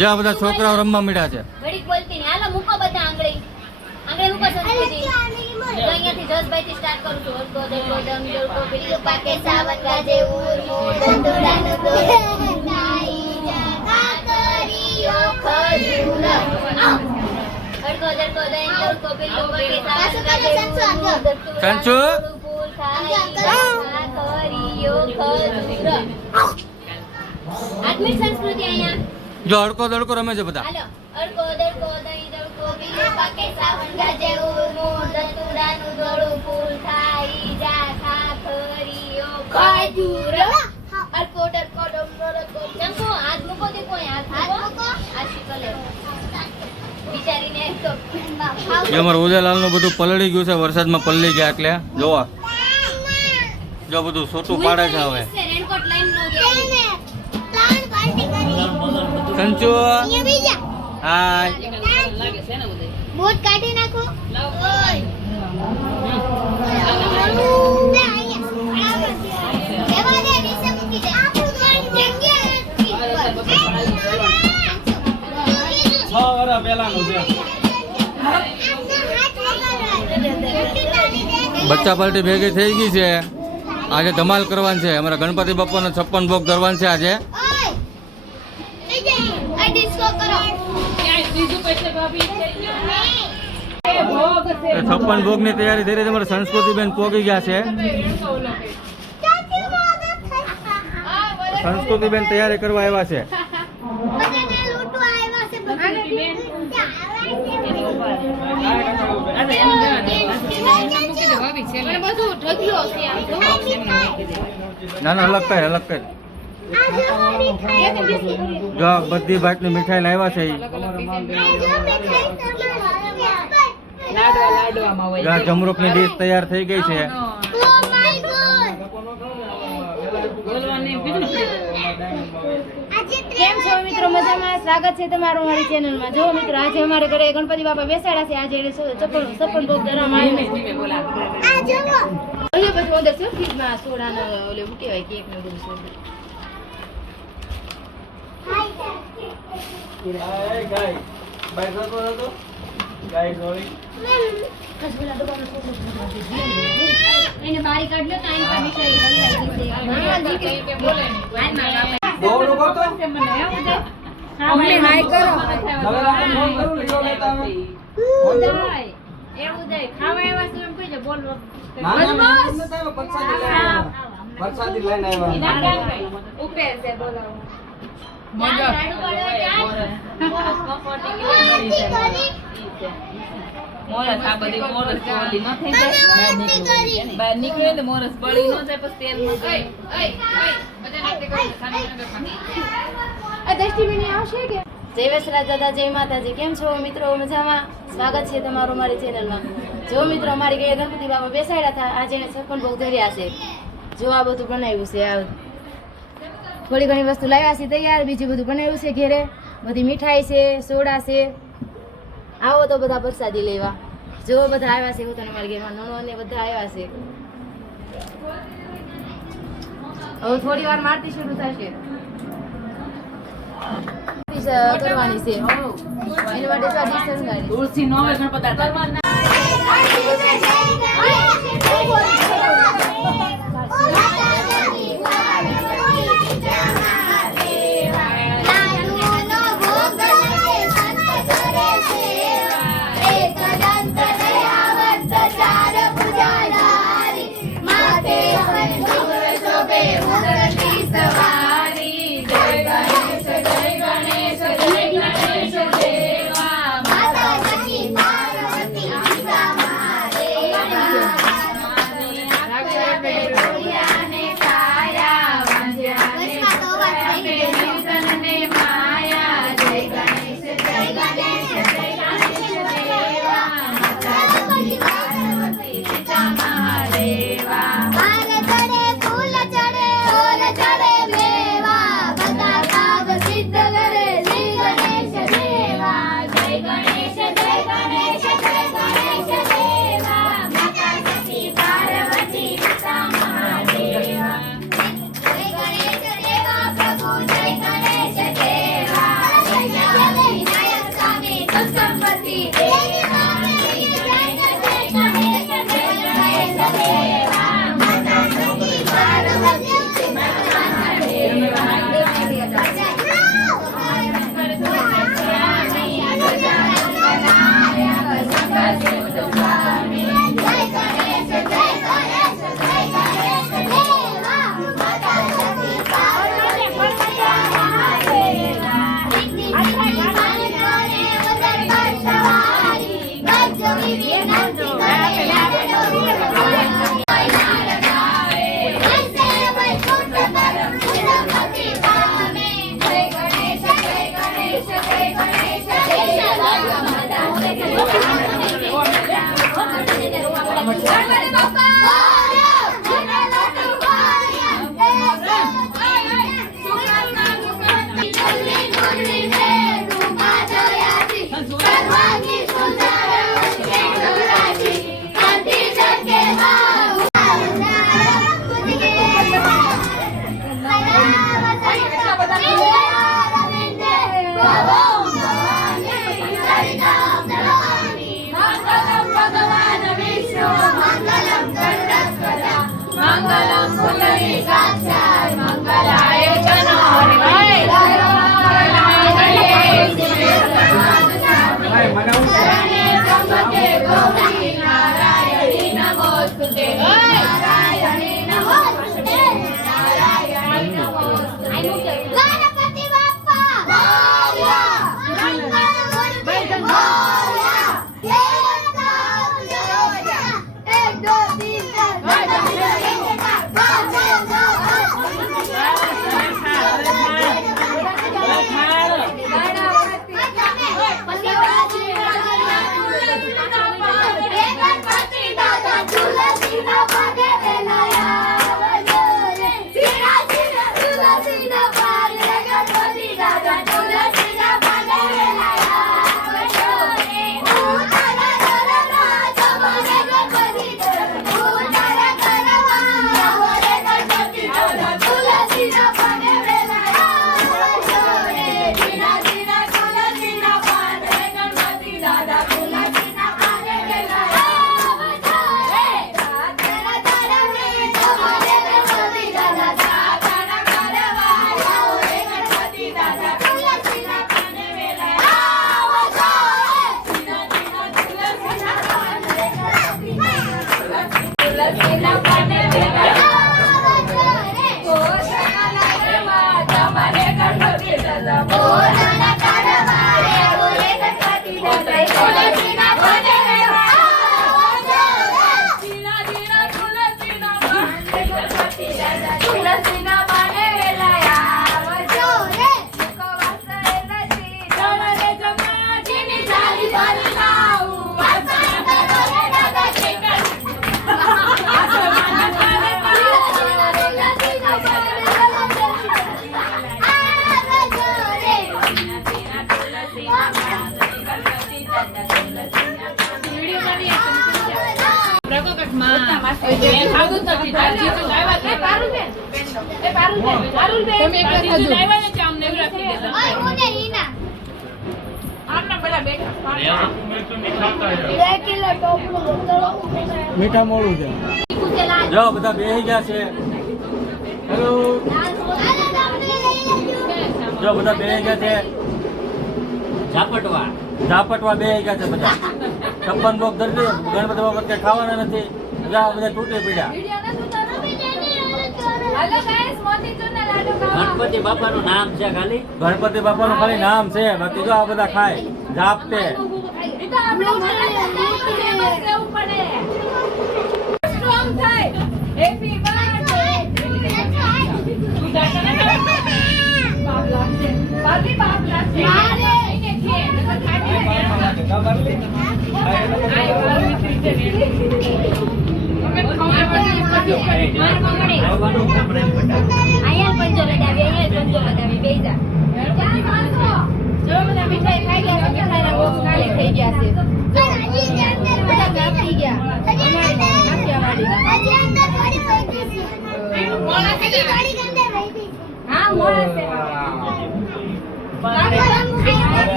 જ્યાં બધા છોકરાઓ રમવા મળ્યા છે. ઘડીક બોલતી નહીં. હાલો મૂકો બધા આંગળી મૂકો સંસ્કૃતિ. અહીંયાથી જસભાઈ થી સ્ટાર્ટ કરું છું. હલકો દડકો ડમ દડકો પેલી પાકે સાવન ગાજે ઉરમો દંડુડાનો દોર નાઈ જા કાકરીઓ ખજૂર. હલકો દડકો દઈ દડકો પેલી પાકે સાવન ગાજે ઉરમો કંચુ ફૂલ ખાઈ જા કાકરીઓ ખજૂર. આત્મિક સંસ્કૃતિ અહીંયા જો હડકો દડકો રમે છે બધા. હાલો અડકો દડકો દઈ દડકો બીલે પાકે સાવન ગાજે ઉરમો દતુડાનું દોડું ફૂલ ખાઈ જા ખાખરીઓ ખજૂર. અડકો દડકો ડમડકો ચંકો હાથ મૂકો દે કોઈ હાથ મૂકો આશી કલે વિચારીને તો જે અમાર ઉદયલાલ નું બધું પલળી ગયું છે, વરસાદમાં પલળી ગયા એટલે જોવા જો બધું સોટું પાડે છે. હવે રેનકોટ લાઈન નો ગયા કંચુ હાય બોટ કાઢી નાખો. બચ્ચા પાર્ટી ભેગી થઈ ગઈ છે. આજે ધમાલ કરવાની છે. અમારા ગણપતિ બાપાનો 56 ભોગ કરવાનું છે આજે. 56 ભોગની તૈયારી થઈ રહી છે. અમારા સંસ્કૃતિબેન પોગી ગયા છે. સંસ્કૃતિબેન તૈયારી કરવા આવ્યા છે. ના ના અલગ કર અલગ કર. જો બધી ભાતની મીઠાઈ લાવ્યા છે. જમરૂખની ડીશ તૈયાર થઈ ગઈ છે. કેમ છો મિત્રો? મજામાં? સ્વાગત છે તમારું અમારી ચેનલમાં. જો મિત્રો આજે અમારે ઘરે ગણપતિ બાપા બેસાડ્યા છે. આજે 56 ભોગ ધરવામાં આવ્યું છે. અહીંયા પછી અંદર છે ફ્રીજમાં સોડાનો ઓલે શું કહેવાય કેક ને બધું છે. એને બારી કાઢ લો ટાઈમ પર મીઠાઈ અમને હાય કરો એવું દે ખાવા એવા છે એમ કહીજો બોલવો પરસાદી લઈને આવ્યા ઉપે છે બોલાવો મોરસ આ બધી મોરસ ઓલી ન થઈ જાય બહાર નીકળે તો મોરસ બળી ન જાય પછી તેલ માં જાય. આ દૃષ્ટિબેન આવશે કે જય વસરાજ દાદા, જય માતાજી. કેમ છો મિત્રો? મજામાં? સ્વાગત છે તમારું મારી ચેનલમાં. જો મિત્રો અમારી ઘરે ગણપતિ બાપા બેસાડ્યા હતા. આજે એને 56 ભોગ ધર્યા છે. જો આ બધું બનાવ્યું છે. આ થોડી ઘણી વસ્તુ લાવ્યા છે તૈયાર. બીજું બધું બનાવ્યું છે ઘેરે. બધી મીઠાઈ છે, સોડા છે. આવો તો બધા પ્રસાદી લેવા. જો બધા આવ્યા છે. હું તને મારી ઘરમાં નણો બધા આવ્યા છે. હવે થોડી વાર આરતી શરૂ થશે. કરવાની છે એના માટે સ્વાદિષ્ટ સંગારી તુલસી નો હોય ગણપતિ गणपती बाप्पा मोरया मंगल मोरया एक दो तीन મીઠા મોડું છે જો બધા બેસી ગયા છે હેલો જો બધા બેસી ગયા છે ઝાપટવા બેસી ગયા છે બધા 56 લોક દર્દી ગણપતિ બાપા કે ખાવાના નથી બધા તૂટી પડ્યા ગણપતિ બાપાનું નામ છે ખાલી ગણપતિ બાપાનું ખાલી નામ છે બાકી જો આ બધા ખાય ઝાપટે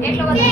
એટલો બધો